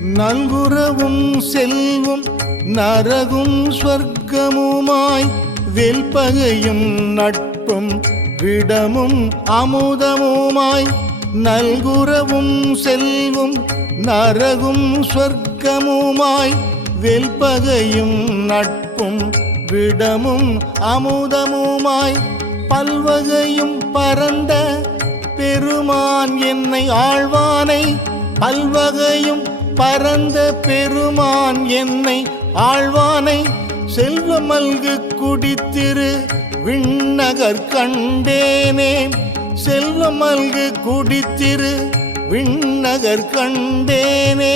நல்குரவும் செல்வம் நரகும் ஸ்வர்க்கமுமாய் வெல்பகையும் நட்பும் விடமும் அமுதமுமாய் நல்குரவும் செல்வம் நரகும் ஸ்வர்க்கமுமாய் வெல்பகையும் நட்பும் விடமும் அமுதமுமாய் பல்வகையும் பரந்த பெருமான் என்னை ஆழ்வானை பல்வகையும் பரந்த பெருமான் என்னை ஆழ்வானை செல்வமல்கு குடித்திரு விண்ணகர் கண்டேனே செல்வமல்கு குடித்திரு விண்ணகர் கண்டேனே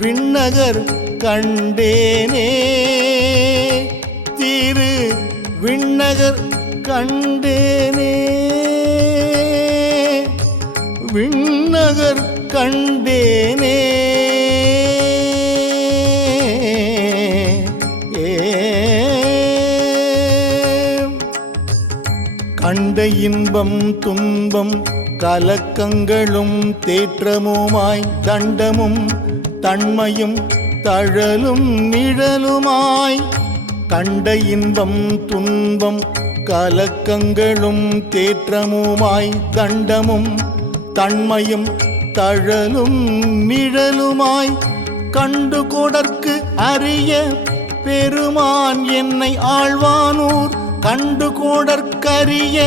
விண்ணகர் கண்டேனே திரு விண்ணகர் கண்டேனே விண்ணகர் கண்டேனே கண்ட இன்பம் துன்பம் கலக்கங்களும் தேற்றமுமாய் தண்டமும் தன்மையும் தழலும் நிழலுமாய் கண்ட இன்பம் துன்பம் கலக்கங்களும் தேற்றமுமாய் தண்டமும் தன்மையும் தழலும் நிழலுமாய் கண்டு கொடற்கு அரிய பெருமான் என்னை ஆழ்வானூர் கண்டு கோடற்கரிய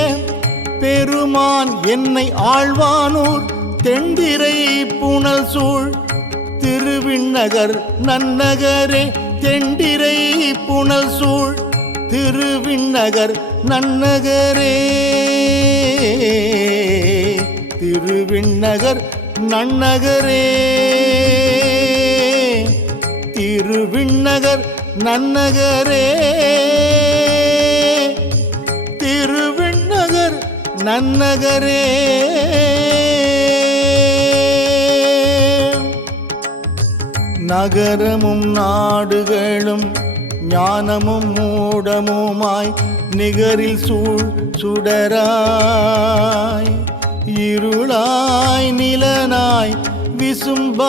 பெருமான் என்னை ஆழ்வானூர் தெண்டிரை புனல் சூழ் திருவிண்ணகர் நன்னகரே தெண்டிரை புனல் சூழ் திருவிண்ணகர் நன்னகரே திருவிண்ணகர் நன்னகரே திருவிண்ணகர் நன்னகரே திருவிண்ணகர் நன்னகரே நகரமும் நாடுகளும் ஞானமும் மூடமுமாய் நிகரில் சூழ் சுடராய் இருளாய் நிலனாய் விசும்பாய்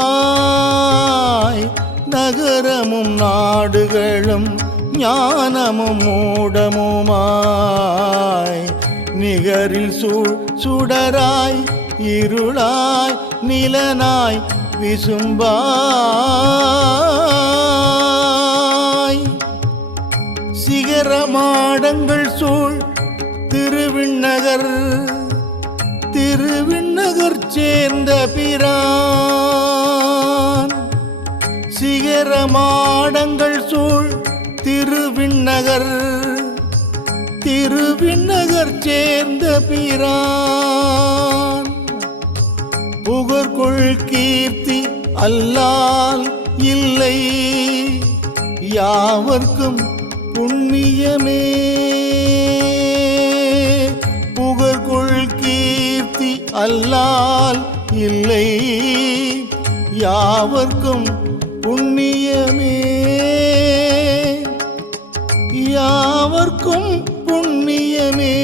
நகரமும் நாடுகளும் ஞானமும் மூடமுமாய் நிகரில் சூழ் சுடராய் இருளாய் நிலனாய் விசும்பாய் சிகரமாடங்கள் சூழ் திருவிண்ணகர் திருவிண்ணகர் சேர்ந்த பிரான் சிகரமாடங்கள் சூழ் திருவிண்ணகர் திருவிண்ணகர் சேர்ந்த பிரான் புகழ்கொள் கீர்த்தி அல்லால் இல்லை யாவர்க்கும் புண்ணியமே புகழ்கொள் கீர்த்தி அல்லால் இல்லை யாவர்க்கும் புண்ணியமே யாவர்க்கும் புண்ணியமே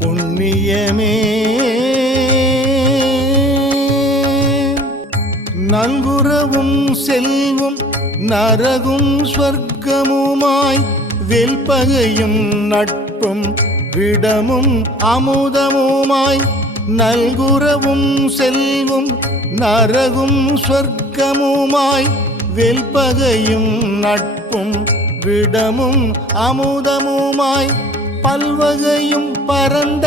புண்ணியமே நல்குரவும் செல்வம் நரகும் ஸ்வர்க்கமுமாய் வெல்பகையும் நட்பும் விடமும் அமுதமுமாய் நல்குரவும் செல்வம் நரகும் ஸ்வர்க்கமுமாய் வெல்பகையும் நட்பும் விடமும் அமுதமுமாய் பல்வகையும் பரந்த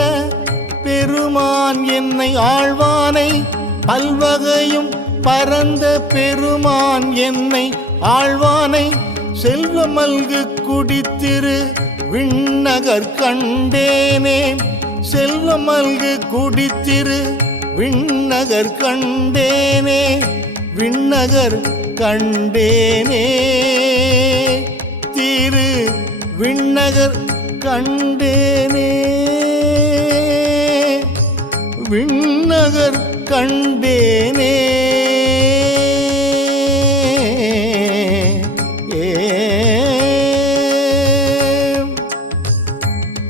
பெருமான் என்னை ஆழ்வானை பல்வகையும் பரந்த பெருமான் என்னை ஆழ்வானை செல்வமல்கு குடித்திரு விண்ணகர் கண்டேனே செல்வமல்கு குடித்திரு விண்ணகர் கண்டேனே விண்ணகர் கண்டேனே திரு விண்ணகர் கண்டேனே விண்ணகர் கண்டேனே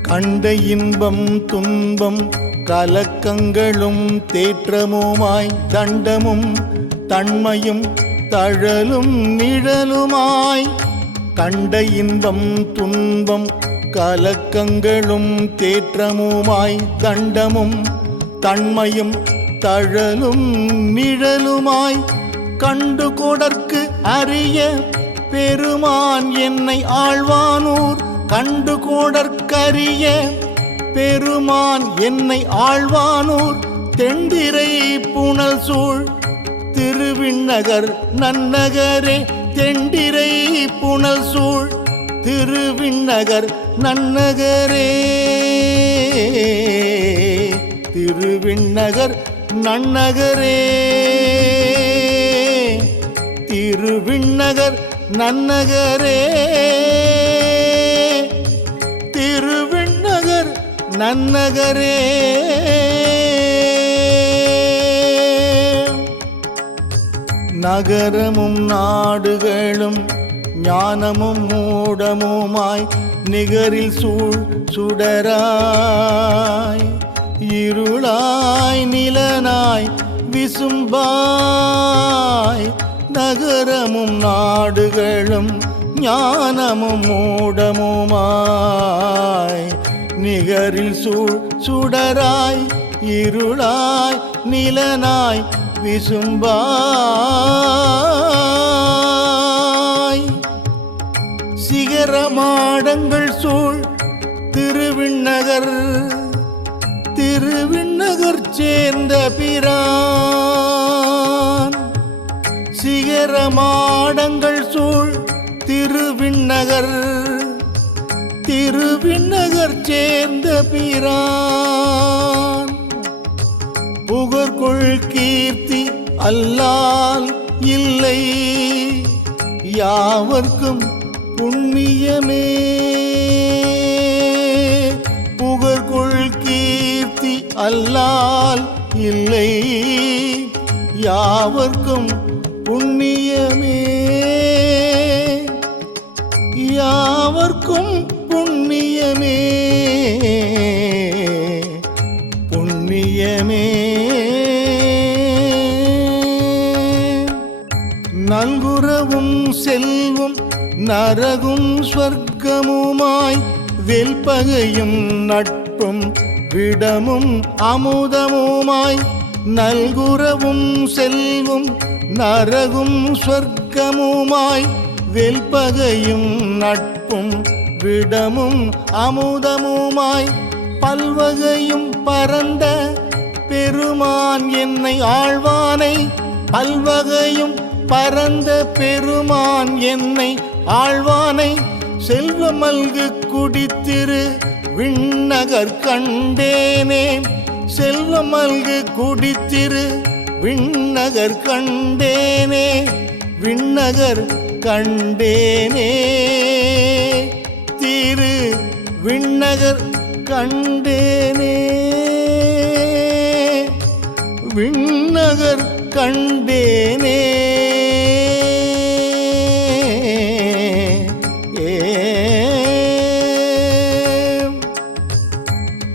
கண்ட இன்பம் துன்பம் கலக்கங்களும் தேற்றமுமாய் தண்டமும் தன்மையும் தழலும் நிழலுமாய் கண்ட இன்பம் துன்பம் கலக்கங்களும் தேற்றமுமாய் தண்டமும் தன்மையும் தழலும் நிழலுமாய் கண்டு கொடற்கு அரிய பெருமான் என்னை ஆழ்வானூர் கண்டு கொடற்கரிய பெருமான் என்னை ஆழ்வானூர் தெண்டிரை புனல் சூழ் திருவிண்ணகர் நன்னகரே தெண்டிரை புனல் சூழ் திருவிண்ணகர் நன்னகரே திருவிண்ணகர் நன்னகரே திருவிண்ணகர் நன்னகரே திருவிண்ணகர் நன்னகரே நகரமும் நாடுகளும் ஞானமும் மூடமுமாய் நிகரில் சூழ் சுடராய் இருளாய் நிலனாய் விசும்பாய் நகரமும் நாடுகளும் ஞானமும் மூடமுமாய் நிகரில் சூழ் சுடராய் இருளாய் நிலனாய் விசும்பாய் சிகரமாடங்கள் சூழ் திருவிண்ணகர் திருவிண்ணகர் சேர்ந்த பிரான் சிகரமாடங்கள் சூழ் திருவிண்ணகர் திருவிண்ணகர் சேர்ந்த பிரான் புகழ்கொள் கீர்த்தி அல்லால் இல்லை யாவர்க்கும் புண்ணியமே புகழ்கொள் கீர்த்தி அல்லால் இல்லை யாவர்க்கும் புண்ணியமே யாவர்க்கும் புண்ணியமே புண்ணியமே நல்குரவும் செல்வும் நரகும் ஸ்வர்க்கமுமாய் வெல்பகையும் நட்பும் விடமும் அமுதமுமாய் நல்குரவும் செல்வும் நரகும் ஸ்வர்க்கமுமாய் வெல்பகையும் நட்பும் விடமும் அமுதமுமாய் பல்வகையும் பரந்த பெருமான் என்னை ஆழ்வானை பல்வகையும் பரந்த பெருமான் என்னை ஆழ்வானை செல்வமல்கு குடித்திரு விண்ணகர் கண்டேனே செல்வமல்கு குடித்திரு விண்ணகர் கண்டேனே விண்ணகர் கண்டேனே திரு விண்ணகர் கண்டேனே விண்ணகர் கண்டேனே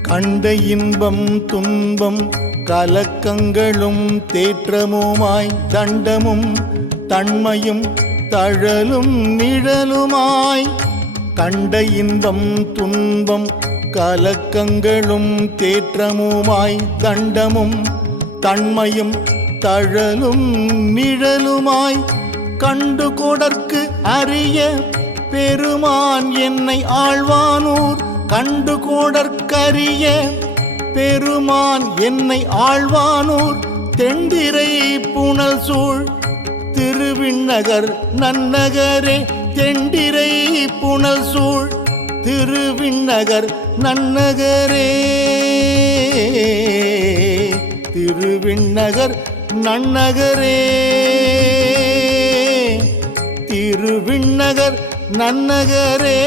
கண்ட இன்பம் துன்பம் கலக்கங்களும் தேற்றமுமாய் தண்டமும் தன்மையும் தழலும் நிழலுமாய் கண்ட இன்பம் துன்பம் கலக்கங்களும் தேற்றமுமாய் தண்டமும் தன்மையும் தழலும் நிழலுமாய் கண்டு கொடற்கு அரிய பெருமான் என்னை ஆழ்வானூர் கண்டு கொடற்கரிய பெருமான் என்னை ஆழ்வானூர் தெண்டிரை புனல் சூழ் திருவிண்ணகர் நன்னகரே தெண்டிரை புனல் சூழ் திருவிண்ணகர் நன்னகரே திருவிண்ணகர் நன்னகரே திருவிண்ணகர் நன்னகரே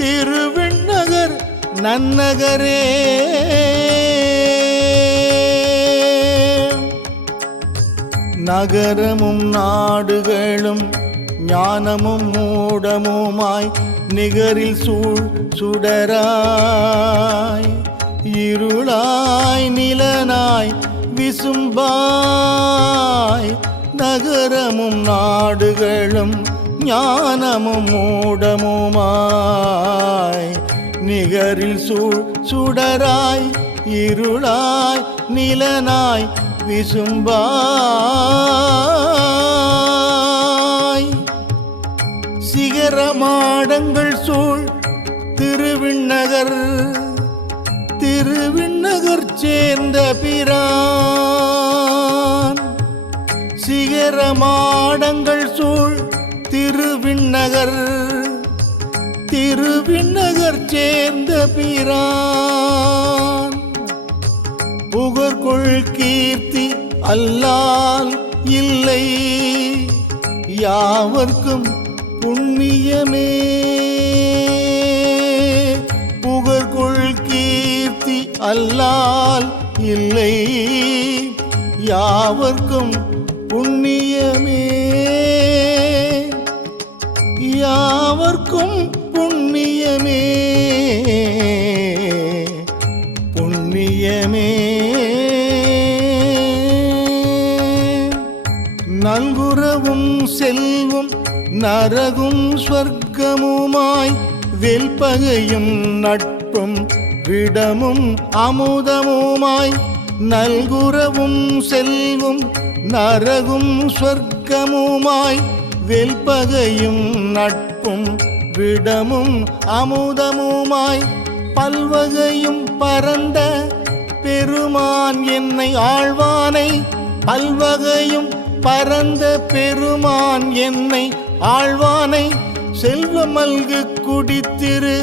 திருவிண்ணகர் நன்னகரே நகரமும் நாடுகளும் ஞானமும் மூடமுமாய் நிகரில் சூழ் சுடராய் இருளாய் நிலனாய் விசும்பாய் நகரமும் நாடுகளும் ஞானமும் மூடமுமாய் நிகரில் சூழ் சுடராய் இருளாய் நிலனாய் விசும்பாய் சிகரமாடங்கள் சூழ் திருவிண்ணகர் சேர்ந்த பிரான் சிகரமாடங்கள் சூழ் திருவிண்ணகர் சேர்ந்த பிரான் புகழ்கொள் கீர்த்தி அல்லால் இல்லை யாவர்க்கும் புண்ணியமே புகழ்கொள் கீர்த்தி அல்லால் இல்லை யாவர்க்கும் புண்ணியமே யாவர்க்கும் புண்ணியமே புண்ணியமே நல்குரவும் செல்வம் நரகும் ஸ்வர்க்கமுமாய் வெல்பகையும் நட்பும் விடமும் அமுதமுமாய் நல்குரவும் செல்வம் நரகும் ஸ்வர்க்கமுமாய் வெல்பகையும் நட்பும் விடமும் அமுதமுமாய் பல்வகையும் பரந்த பெருமான் என்னை ஆழ்வானை பல்வகையும் பரந்த பெருமான் என்னை ஆழ்வானை செல்வமல்கு குடித்திரு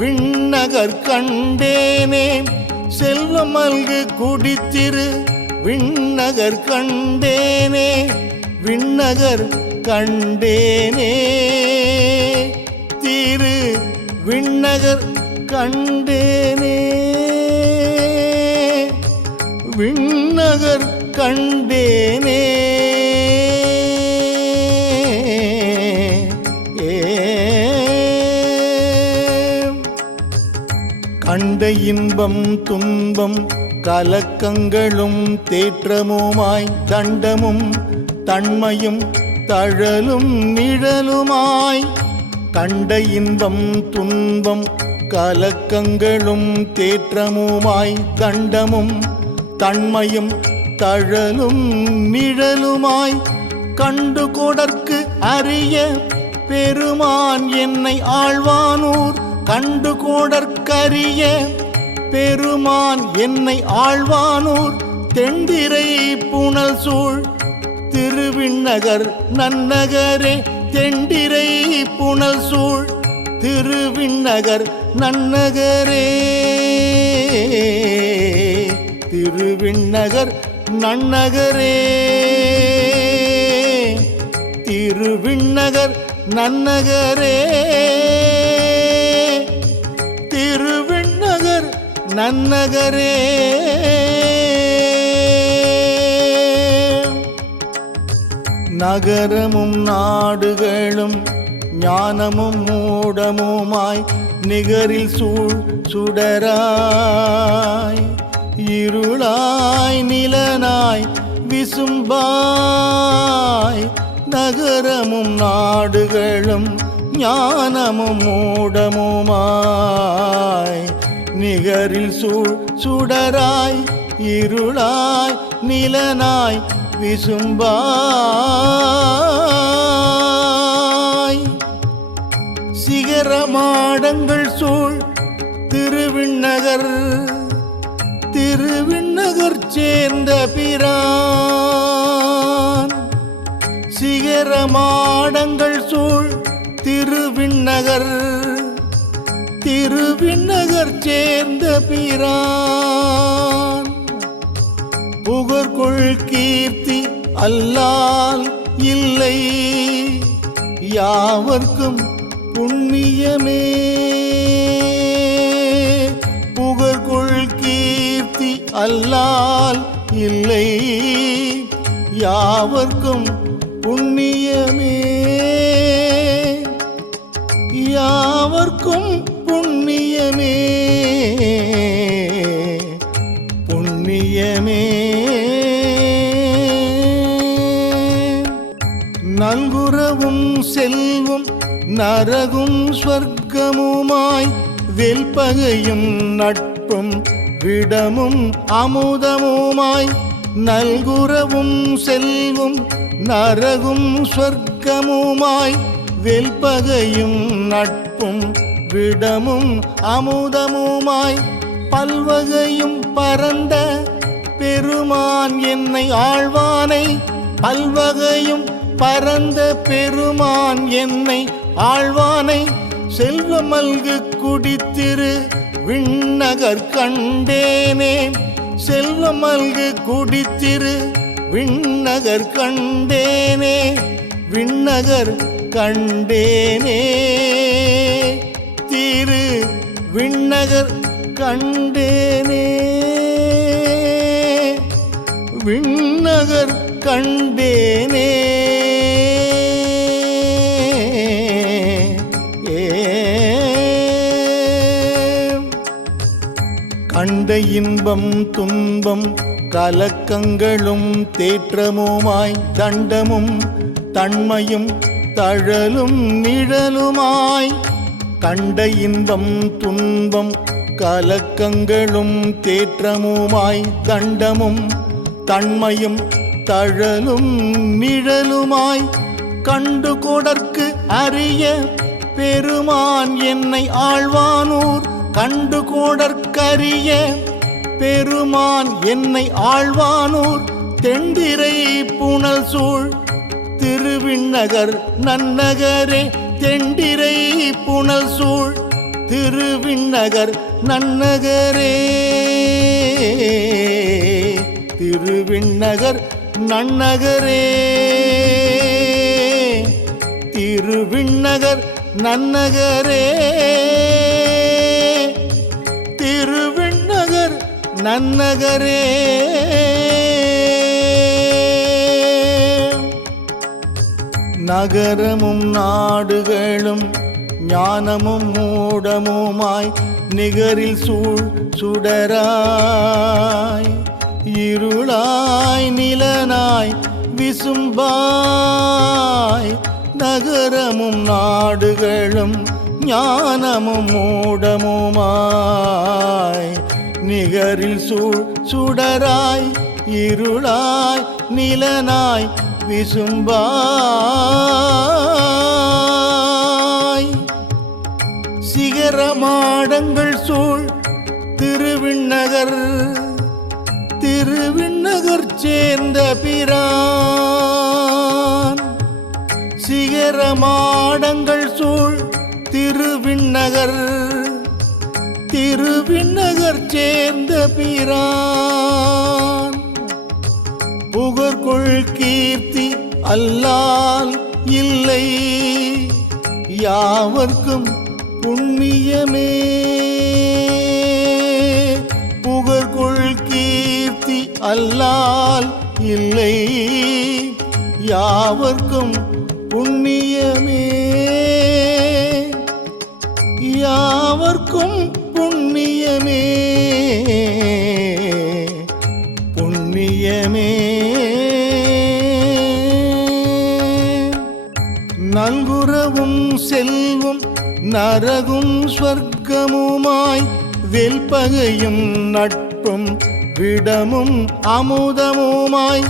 விண்ணகர் கண்டேனே செல்வமல்கு குடித்திரு விண்ணகர் கண்டேனே விண்ணகர் கண்டேனே திரு விண்ணகர் கண்டேனே விண்ணகர் கண்டேனே கண்ட இன்பம் துன்பம் கலக்கங்களும் தேற்றமுமாய் தண்டமும் தன்மையும் தழலும் நிழலுமாய் கண்ட இன்பம் துன்பம் கலக்கங்களும் தேற்றமுமாய் தண்டமும் தன்மையும் தழலும் நிழலுமாய் கண்டு கொடற்கு அரிய பெருமான் என்னை ஆழ்வானூர் கண்டு கோடற்கரிய பெருமான் என்னை ஆழ்வானூர் தெண்டிரை புனல் சூழ் திருவிண்ணகர் நன்னகரே தெண்டிரை புனல் சூழ் திருவிண்ணகர் நன்னகரே திருவிண்ணகர் நன்னகரே திருவிண்ணகர் நன்னகரே திருவிண்ணகர் நன்னகரே நகரமும் நாடுகளும் ஞானமும் மூடமுமாய் நிகரில் சூழ் சுடராய் இருளாய் நிலனாய் விசும்பாய் நகரமும் நாடுகளும் ஞானமும் மூடமுமாய் நிகரில் சூழ் சுடராய் இருளாய் நிலனாய் விசும்பாய் சிகரமாடங்கள் சூழ் திருவிண்ணகர் சேர்ந்த பிரான் சிகரமாடங்கள் சூழ் திருவிண்ணகர் சேர்ந்த பிரான் புகழ்கொள் கீர்த்தி அல்லால் இல்லை யாவர்க்கும் புண்ணியமே புகழ்கொள் கீர்த்தி அல்லால் இல்லை யாவர்க்கும் புண்ணியமே யாவர்க்கும் யாவர்க்கும் புண்ணியமே புண்ணியமே. நல்குரவும் செல்வம் நரகும் ஸ்வர்க்கமுமாய் வெல்பகையும் நட்பும் விடமும் அமுதமுமாய். நல்குரவும் செல்வம் நரகும் ஸ்வர்க்கமுமாய் வெல்பகையும் நட்பும் விடமும் அமுதமுமாய். பல்வகையும் பரந்த பெருமான் என்னை ஆழ்வானை. பல்வகையும் பரந்த பெருமான் என்னை ஆழ்வானை. செல்வமல்கு குடித்திரு விண்ணகர் கண்டேனே. செல்வமல்கு குடித்திரு விண்ணகர் கண்டேனே. விண்ணகர் கண்டேனே திரு விண்ணகர் கண்டேனே. விண்ணகர் கண்டேனே. கண்ட இன்பம் துன்பம் கலக்கங்களும் தேற்றமுமாய் தண்டமும் தன்மையும் தழலும் நிழலுமாய். கண்ட இன்பம் துன்பம் கலக்கங்களும் தேற்றமுமாய் தண்டமும் தன்மையும் தழலும் நிழலுமாய். கண்டு கொடற்கு அரிய பெருமான் என்னை ஆழ்வானூர். கண்டு கொடற்கரிய பெருமான் என்னை ஆழ்வானூர். தெண்டிரை புனல் சூழ் திருவிண்ணகர் நன்னகரே. தெண்டிரை புனல் சூழ் திருவிண்ணகர் நன்னகரே. திருவிண்ணகர் நன்னகரே. திருவிண்ணகர் நன்னகரே. திருவிண்ணகர் நன்னகரே. நகரமும் நாடுகளும் ஞானமும் மூடமுமாய் நிகரில் சூழ் சுடராய் இருளாய் நிலனாய் விசும்பாய். நகரமும் நாடுகளும் ஞானமும் மூடமுமாய் நிகரில் சூழ் சுடராய் இருளாய் நிலனாய் விசும்பாய். சிகரமாடங்கள் சூழ் திருவிண்ணகர். திருவிண்ணகர் சேர்ந்த பிரான். சிகரமாடங்கள் சூழ் திருவிண்ணகர். திருவிண்ணகர் சேர்ந்த பிரான். புகழ்கொள் கீர்த்தி அல்லால் இல்லை யாவர்க்கும் புண்ணியமே. புகழ்கொள் கீர்த்தி அல்லால் இல்லை யாவர்க்கும் புண்ணியமே. யாவர்க்கும் புண்ணியமே புண்ணியமே. நல்குரவும் செல்வம் நரகும் ஸ்வர்க்கமுமாய் வெல்பகையும் நட்பும் விடமும் அமுதமுமாய்.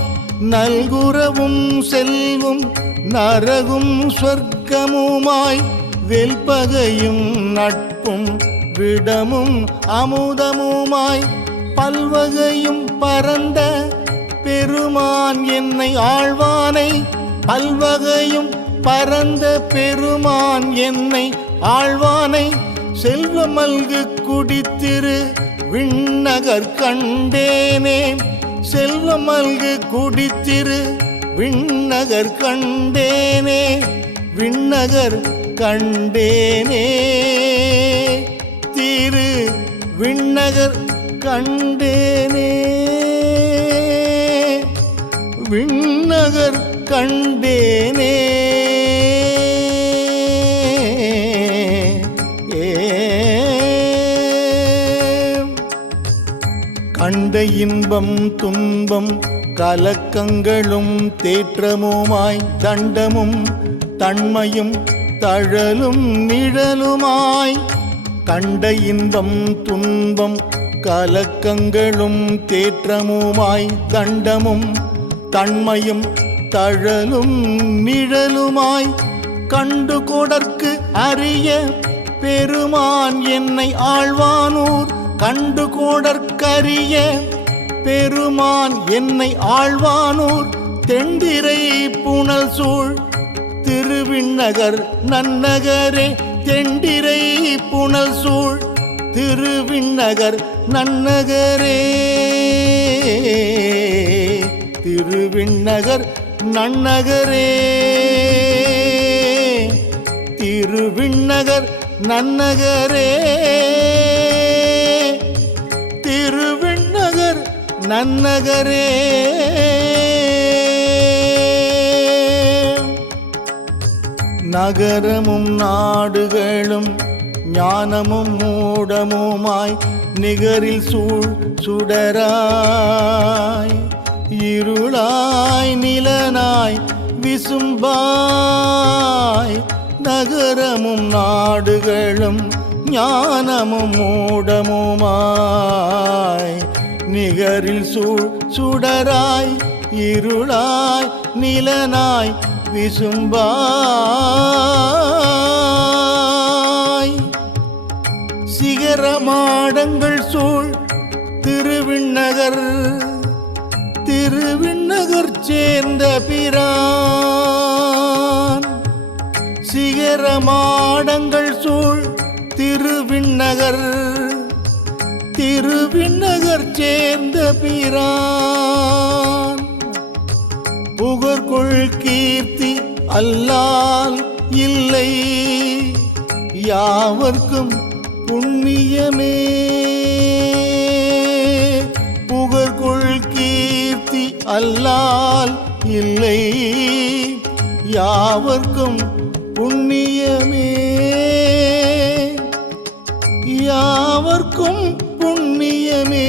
நல்குரவும் செல்வம் நரகும் ஸ்வர்க்கமுமாய் வெல்பகையும் நட்பும் விடமும் அமுதமுமாய். பல்வகையும் பரந்த பெருமான் என்னை ஆழ்வானை. பல்வகையும் பரந்த பெருமான் என்னை ஆழ்வானை. செல்வமல்கு குடித்திரு விண்ணகர் கண்டேனே. செல்வமல்கு குடித்திரு விண்ணகர் கண்டேனே. விண்ணகர் கண்டேனே திரு விண்ணகர் கண்டேனே. விண்ணகர் கண்டேனே. இன்பம் துன்பம் கலக்கங்களும் தேற்றமுமாய் தண்டமும் தன்மையும் தழலும் நிழலுமாய் கண்ட இன்பம் துன்பம் கலக்கங்களும் தேற்றமுமாய் தண்டமும் தன்மையும் தழலும் நிழலுமாய் கண்டு கொடற்கு அரிய பெருமான் என்னை ஆழ்வானூர் கண்டு கோடற்கரிய பெருமான் என்னை ஆழ்வானூர் தெண்டிரை புனல் சூழ் திருவிண்ணகர் நன்னகரே தெண்டிரை புனல் சூழ் திருவிண்ணகர் நன்னகரே திருவிண்ணகர் நன்னகரே திருவிண்ணகர் நன்னகரே திருவிண்ணகர் நன்னகரே நகரமும் நாடுகளும் ஞானமும் மூடமுமாய் நிகரில் சூழ் சுடராய் இருளாய் நிலனாய் விசும்பாய் நகரமும் நாடுகளும் ஞானமும் மூடமுமாய் நிகரில் சூழ் சுடராய் இருளாய் நிலனாய் விசும்பாய் சிகரமாடங்கள் சூழ் திருவிண்ணகர் திருவிண்ணகர் சேர்ந்த பிரான் சிகரமாடங்கள் சூழ் திருவிண்ணகர் திருவிண்ணகர் சேர்ந்த பிரான் புகழ்கொள் கீர்த்தி அல்லால் இல்லை யாவர்க்கும் புண்ணியமே புகழ்கொள் கீர்த்தி அல்லால் இல்லை யாவர்க்கும் புண்ணியமே யாவர்க்கும் புண்ணியமே